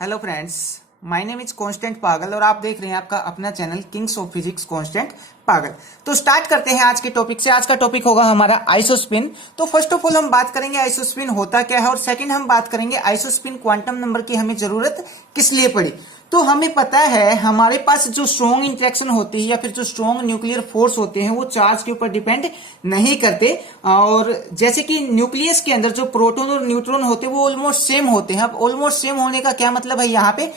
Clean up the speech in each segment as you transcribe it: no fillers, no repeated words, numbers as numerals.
Hello friends, my name is constant पागल और आप देख रहे हैं आपका अपना channel Kings of physics constant पागल। तो स्टार्ट करते हैं आज के टॉपिक से। आज का टॉपिक होगा हमारा आइसोस्पिन। तो फर्स्ट ऑफ ऑल हम बात करेंगे आइसोस्पिन होता क्या है, और सेकंड हम बात करेंगे आइसोस्पिन क्वांटम नंबर की हमें जरूरत किस लिए पड़ी। तो हमें पता है हमारे पास जो स्ट्रॉन्ग इंटरेक्शन होती है या फिर जो स्ट्रॉन्ग न्यूक्लियर फोर्स होते हैं वो चार्ज के ऊपर डिपेंड नहीं करते, और जैसे कि न्यूक्लियस के अंदर जो प्रोटॉन और न्यूट्रॉन होते हैं वो ऑलमोस्ट सेम होते हैं। अब ऑलमोस्ट सेम होने का क्या मतलब है, यहाँ पे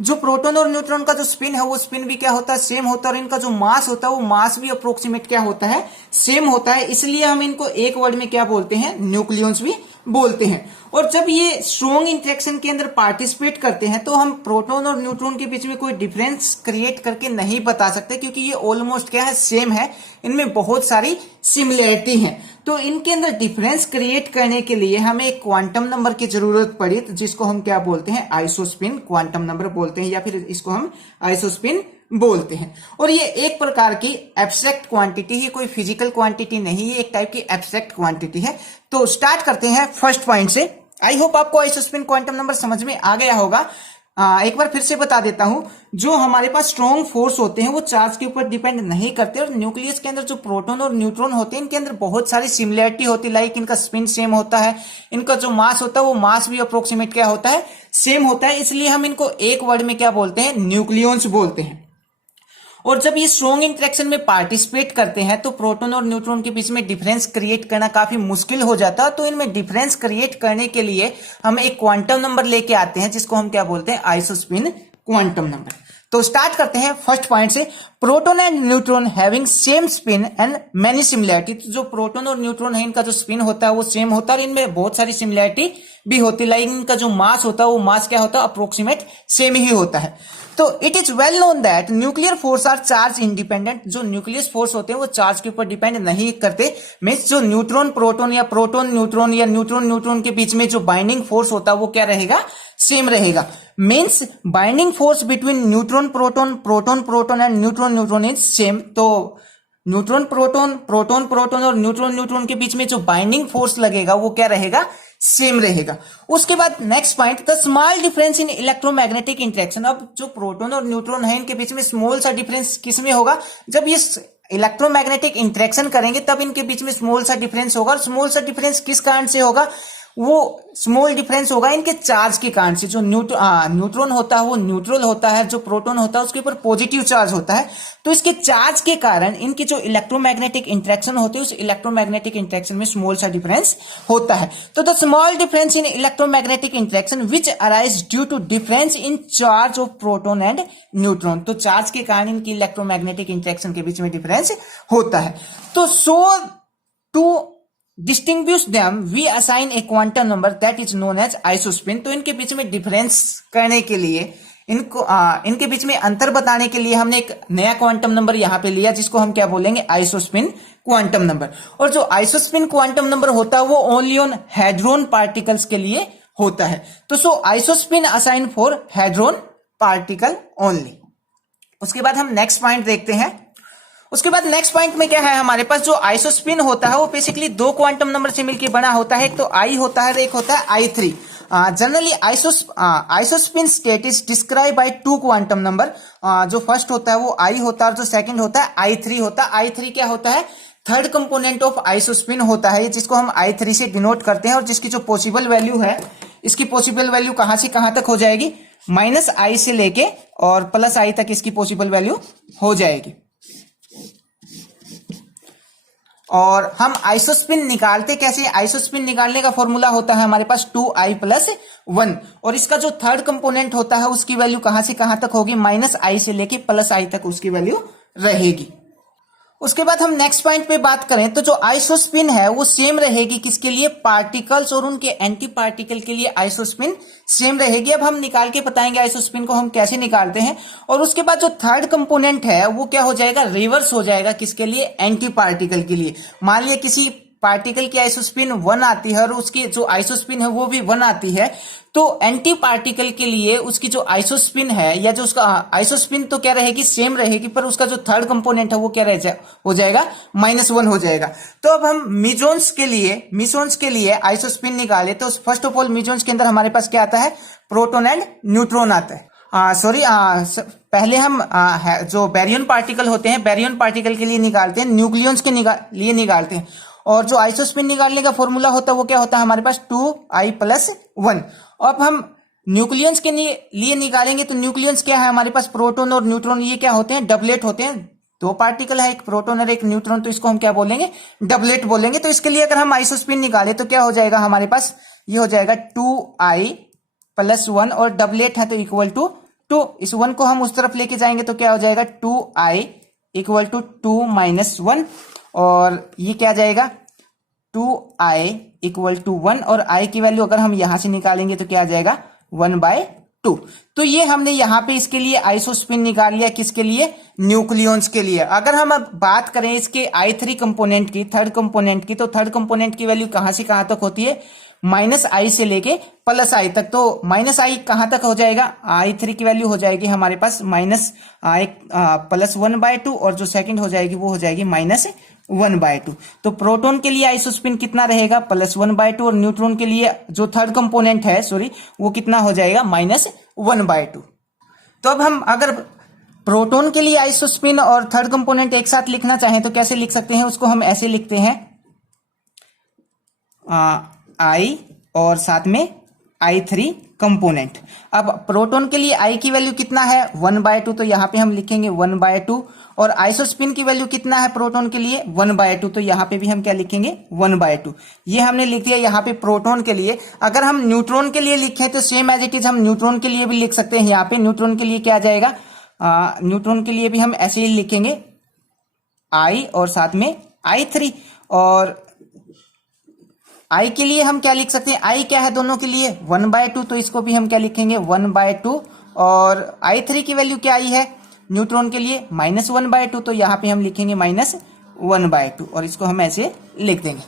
जो प्रोटॉन और न्यूट्रॉन का जो स्पिन है वो स्पिन भी क्या होता है, सेम होता है, और इनका जो मास होता है वो मास भी अप्रोक्सीमेट क्या होता है, सेम होता है। इसलिए हम इनको एक वर्ड में क्या बोलते हैं, न्यूक्लियंस भी बोलते हैं। और जब ये स्ट्रॉन्ग इंटरेक्शन के अंदर पार्टिसिपेट करते हैं तो हम प्रोटॉन और न्यूट्रॉन के बीच में कोई डिफरेंस क्रिएट करके नहीं बता सकते, क्योंकि ये ऑलमोस्ट क्या है, सेम है। इनमें बहुत सारी सिमिलरिटी है। तो इनके अंदर डिफरेंस क्रिएट करने के लिए हमें एक क्वांटम नंबर की जरूरत पड़ी, जिसको हम क्या बोलते हैं, आइसोस्पिन क्वांटम नंबर बोलते हैं, या फिर इसको हम आइसोस्पिन बोलते हैं। और ये एक प्रकार की एब्स्ट्रैक्ट क्वांटिटी है, कोई फिजिकल क्वांटिटी नहीं है, एक टाइप की एब्स्ट्रैक्ट क्वांटिटी है। तो स्टार्ट करते हैं फर्स्ट पॉइंट से। आई होप आपको आइसोस्पिन क्वांटम नंबर समझ में आ गया होगा। एक बार फिर से बता देता हूं, जो हमारे पास स्ट्रॉन्ग फोर्स होते हैं वो चार्ज के ऊपर डिपेंड नहीं करते, और न्यूक्लियस के अंदर जो प्रोटॉन और न्यूट्रॉन होते हैं इनके अंदर बहुत सारी सिमिलरिटी होती है। लाइक इनका स्पिन सेम होता है, इनका जो मास होता है वो मास भी अप्रोक्सीमेट क्या होता है, सेम होता है। इसलिए हम इनको एक वर्ड में क्या बोलते हैं, न्यूक्लियंस बोलते हैं। और जब ये स्ट्रॉन्ग इंटरेक्शन में पार्टिसिपेट करते हैं तो प्रोटॉन और न्यूट्रॉन के बीच में डिफरेंस क्रिएट करना काफी मुश्किल हो जाता है। तो इनमें डिफरेंस क्रिएट करने के लिए हम एक क्वांटम नंबर लेके आते हैं, जिसको हम क्या बोलते हैं, आइसोस्पिन क्वांटम नंबर। तो स्टार्ट करते हैं फर्स्ट पॉइंट से। Proton and neutron having same spin and many similarity. तो जो प्रोटॉन और न्यूट्रॉन है इनका जो स्पिन होता है वो सेम होता है, और इनमें बहुत सारी सिमिलरिटी भी होती है। लाइक इनका जो मास होता है वो मास क्या होता है, अप्रोक्सीमेट सेम ही होता है। तो it is well known that nuclear force are charge independent. जो न्यूक्लियस फोर्स होते हैं वो चार्ज के ऊपर डिपेंड नहीं करते। मीन्स जो न्यूट्रॉन प्रोटॉन या प्रोटॉन न्यूट्रॉन या न्यूट्रॉन न्यूट्रॉन के बीच में जो बाइंडिंग फोर्स होता है वो क्या रहेगा, सेम रहेगा। Means binding force between neutron proton, proton proton and neutron neutron is same. तो न्यूट्रॉन प्रोटॉन, प्रोटॉन प्रोटॉन और न्यूट्रॉन न्यूट्रॉन के बीच में जो बाइंडिंग फोर्स लगेगा वो क्या रहेगा, सेम रहेगा। उसके बाद next point, the small difference in electromagnetic interaction. अब जो प्रोटॉन और न्यूट्रॉन है इनके बीच में स्मॉल सा डिफरेंस किस में होगा, जब ये इलेक्ट्रोमैग्नेटिक इंटरेक्शन करेंगे तब इनके बीच में स्मॉल सा डिफरेंस होगा। और स्मॉल सा डिफरेंस किस कारण से होगा, वो स्मॉल डिफरेंस होगा इनके चार्ज के कारण से। जो न्यूट्रॉन होता है वो न्यूट्रल होता है, जो प्रोटॉन होता है उसके ऊपर पॉजिटिव चार्ज होता है। तो इसके चार्ज के कारण इनकी जो इलेक्ट्रोमैग्नेटिक इंटरेक्शन होती है उस इलेक्ट्रोमैग्नेटिक इंटरेक्शन में स्मॉल सा डिफरेंस होता है। तो the small difference in electromagnetic interaction which arise due to difference in charge of proton and neutron. तो चार्ज के कारण इनकी इलेक्ट्रोमैग्नेटिक इंटरेक्शन के बीच में डिफरेंस होता है। तो so to distinguish them we assign a quantum number that is known as isospin. तो इनके बीच में डिफरेंस करने के लिए, इनके बीच में अंतर बताने के लिए हमने एक नया क्वांटम नंबर यहां पे लिया, जिसको हम क्या बोलेंगे, आइसोस्पिन क्वांटम नंबर। और जो आइसोस्पिन क्वांटम नंबर होता है वो ओनली ऑन हेड्रोन पार्टिकल्स के लिए होता है। तो so isospin assign for hadron particle only. उसके बाद हम नेक्स्ट पॉइंट देखते हैं। उसके बाद नेक्स्ट पॉइंट में क्या है, हमारे पास जो आइसोस्पिन होता है वो बेसिकली दो क्वांटम नंबर से मिलकर बना होता है। एक तो आई होता है और एक होता है I3। Generally isospin state is describe by two quantum number. जो फर्स्ट होता है वो I होता है और जो सेकंड होता है I3 होता है। I3 क्या होता है, थर्ड कंपोनेंट ऑफ आइसोस्पिन होता है, जिसको हम I3 से डिनोट करते हैं। और जिसकी जो पॉसिबल वैल्यू है, इसकी पॉसिबल वैल्यू कहां से कहां तक हो जाएगी, -I से लेके और +I तक इसकी पॉसिबल वैल्यू हो जाएगी। और हम आइसोस्पिन निकालते कैसे, आइसोस्पिन निकालने का फॉर्मूला होता है हमारे पास 2I + 1, और इसका जो थर्ड कंपोनेंट होता है उसकी वैल्यू कहां से कहां तक होगी, -I से लेके +I तक उसकी वैल्यू रहेगी। उसके बाद हम नेक्स्ट पॉइंट पे बात करें तो जो आइसोस्पिन है वो सेम रहेगी किसके लिए, पार्टिकल्स और उनके एंटी पार्टिकल के लिए आइसोस्पिन सेम रहेगी। अब हम निकाल के बताएंगे आइसोस्पिन को हम कैसे निकालते हैं। और उसके बाद जो थर्ड कंपोनेंट है वो क्या हो जाएगा, रिवर्स हो जाएगा किसके लिए, एंटी पार्टिकल के लिए। मान लिया किसी पार्टिकल की आइसोस्पिन 1 आती है और उसकी जो आइसोस्पिन है वो भी 1 आती है, तो एंटी पार्टिकल के लिए उसकी जो आइसोस्पिन है या जो उसका आइसोस्पिन तो क्या रहेगी, सेम रहेगी, पर उसका जो थर्ड कंपोनेंट है वो क्या हो जाएगा, -1 हो जाएगा। तो अब हम मिजोन्स के लिए आइसोस्पिन निकाले तो फर्स्ट ऑफ ऑल मिजोन्स के अंदर हमारे पास क्या आता है, प्रोटॉन एंड न्यूट्रॉन आता है। पहले हम जो बैरियन पार्टिकल होते हैं, बैरियन पार्टिकल के लिए निकालते हैं, न्यूक्लियंस के लिए निकालते हैं, और जो आइसोस्पिन निकालने का फॉर्मूला होता है वो क्या होता है हमारे पास 2i+1। अब हम न्यूक्लियंस के लिए निकालेंगे तो न्यूक्लियंस क्या है हमारे पास, प्रोटॉन और न्यूट्रॉन, ये क्या होते हैं, डबलेट होते हैं। दो पार्टिकल है, एक प्रोटॉन और एक न्यूट्रॉन, तो इसको हम क्या बोलेंगे, डबलेट बोलेंगे। तो इसके लिए अगर हम आइसोस्पिन निकाले तो क्या हो जाएगा हमारे पास, ये हो जाएगा 2i+1 और डबलेट है तो इक्वल टू 2। इस 1 को हम उस तरफ लेके जाएंगे तो क्या हो जाएगा 2i = 2 - 1, और ये क्या जाएगा 2i = 1, और i की वैल्यू अगर हम यहां से निकालेंगे तो क्या आ जाएगा 1/2। तो ये हमने यहां पे इसके लिए आइसोस्पिन निकाल लिया, किसके लिए, न्यूक्लियंस के लिए। अगर हम अब बात करें इसके I3 कंपोनेंट की, थर्ड कंपोनेंट की, तो थर्ड कंपोनेंट की वैल्यू कहां से कहां तक होती है, -i से लेके +i तक। तो -i कहां तक हो जाएगा, I3 की वैल्यू हो जाएगी हमारे पास -i +1/2, और जो सेकंड हो जाएगी वो हो जाएगी -1/2। तो प्रोटॉन के लिए आइसोस्पिन कितना रहेगा, +1/2, और न्यूट्रॉन के लिए जो थर्ड कंपोनेंट है वो कितना हो जाएगा, -1/2। तो अब हम अगर प्रोटॉन के लिए आइसोस्पिन और थर्ड कंपोनेंट एक साथ लिखना चाहें तो कैसे लिख सकते हैं, उसको हम ऐसे लिखते हैं I और साथ में I3 कंपोनेंट। अब प्रोटॉन के लिए I की वैल्यू कितना है 1/2, तो यहां पे हम लिखेंगे 1/2, और आइसोस्पिन की वैल्यू कितना है प्रोटॉन के लिए 1/2, तो यहां पे भी हम क्या लिखेंगे 1/2। ये हमने लिख दिया यहां पे प्रोटॉन के लिए। अगर हम न्यूट्रॉन के लिए लिखें तो सेम एज इट इज हम न्यूट्रॉन के लिए भी लिख सकते हैं। यहाँ पे न्यूट्रॉन के लिए क्या आ जाएगा, न्यूट्रॉन के लिए भी हम ऐसे ही लिखेंगे I और साथ में I3, और I के लिए हम क्या लिख सकते हैं, I क्या है दोनों के लिए 1/2, तो इसको भी हम क्या लिखेंगे 1/2, और I3 की वैल्यू क्या आई है न्यूट्रॉन के लिए -1/2, तो यहां पे हम लिखेंगे -1/2, और इसको हम ऐसे लिख देंगे।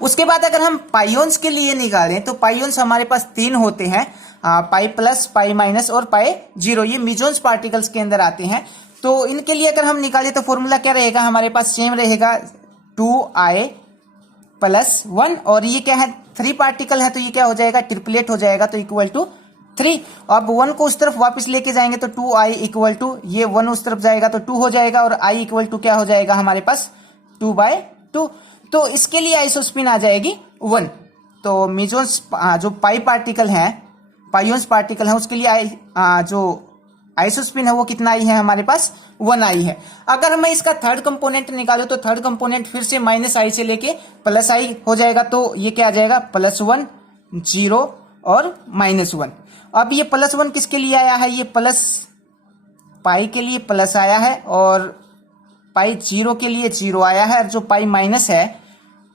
उसके बाद अगर हम पाइयोन्स के लिए निकालें तो पाइयोन्स हमारे पास 3 होते हैं, π+, π- और π0, ये मिजोन्स पार्टिकल्स के अंदर आते हैं। तो इनके लिए अगर हम निकालें तो फॉर्मूला क्या रहेगा हमारे पास, सेम रहेगा 2i+1, और ये क्या है 3 पार्टिकल है तो ये क्या हो जाएगा, ट्रिपलेट हो जाएगा, तो = 3। अब 1 को उस तरफ वापस लेके जाएंगे तो 2i = ये 1 उस तरफ जाएगा तो 2 हो जाएगा, और i = क्या हो जाएगा हमारे पास 2/2। तो इसके लिए आइसोस्पिन आ जाएगी 1। तो मिजोन्स जो पाइयोन्स पार्टिकल है उसके लिए जो आइसोस्पिन है वो कितना आई है हमारे पास 1 आई है। अगर मैं इसका थर्ड कंपोनेंट निकालूं तो थर्ड कंपोनेंट फिर से -i से लेके +i हो जाएगा, तो ये क्या आ जाएगा +1, 0 और -1। अब ये +1 किसके लिए आया है, ये प्लस पाई के लिए प्लस आया है, और π0 के लिए 0 आया है, और जो π- है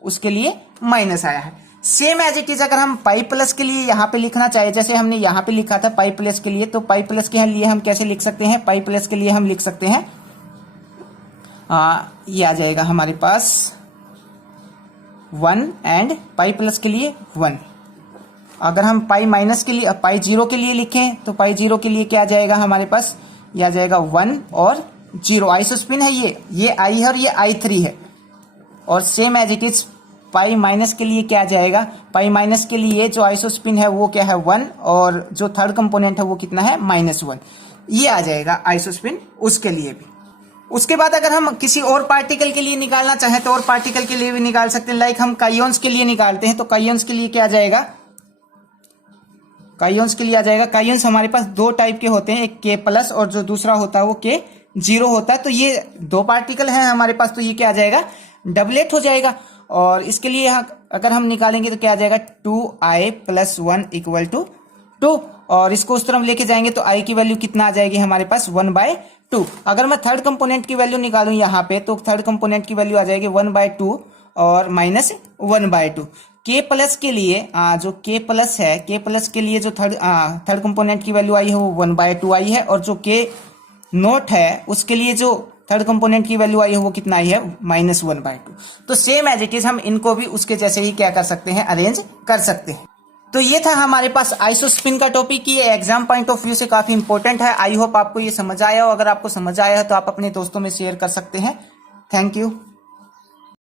उसके लिए माइनस आया है। सेम एज इट इज अगर हम π+ के लिए यहाँ पे लिखना चाहे, जैसे हमने यहाँ पे लिखा था π+ के लिए, तो π+ के लिए हम कैसे लिख सकते हैं, π+ के लिए हम लिख सकते हैं ये आ जाएगा हमारे पास 1, एंड π+ के लिए 1। अगर हम π- के लिए π0 के लिए लिखें तो π0 के लिए क्या आ जाएगा हमारे पास, ये आ जाएगा 1 और 0। आइसोस्पिन है ये I है और ये I3 है, और सेम एज इट इज π- के लिए क्या आ जाएगा, π- के लिए जो आइसोस्पिन है वो क्या है 1, और जो थर्ड कंपोनेंट है वो कितना है -1। ये आ जाएगा आइसोस्पिन उसके लिए भी। उसके बाद अगर हम किसी और पार्टिकल के लिए निकालना चाहें तो और पार्टिकल के लिए भी निकाल सकते हैं। लाइक हम काइयोन्स के लिए निकालते हैं, तो काइयोन्स के लिए क्या आ जाएगा, काइयोन्स के लिए आ जाएगा, काइयोन्स हमारे पास 2 टाइप के होते हैं, एक K+ और जो दूसरा होता है वो K0 होता है। तो ये 2 पार्टिकल हैं हमारे पास, तो ये क्या आ जाएगा डबलेट हो जाएगा। और इसके लिए यहाँ अगर हम निकालेंगे तो क्या आ जाएगा 2i+1 = 2, और इसको उस तरफ लेके जाएंगे तो i की वैल्यू कितना आ जाएगी हमारे पास 1/2। अगर मैं थर्ड कंपोनेंट की वैल्यू निकालूं यहाँ पे तो थर्ड कंपोनेंट की वैल्यू आ जाएगी 1/2 और -1/2। K+ के लिए जो K+ है, K+ के लिए जो थर्ड कंपोनेंट की वैल्यू आई है वो 1/2 आई है, और जो K0 है उसके लिए जो थर्ड कंपोनेंट की वैल्यू आई है वो कितना आई है -1/2। तो सेम एज इट इज हम इनको भी उसके जैसे ही क्या कर सकते हैं, अरेंज कर सकते हैं। तो ये था हमारे पास आइसोस्पिन का टॉपिक। ये एग्जाम पॉइंट ऑफ व्यू से काफी इंपॉर्टेंट है। आई होप आपको ये समझ आया हो। अगर आपको समझ आया है तो आप अपने दोस्तों में शेयर कर सकते हैं। Thank you.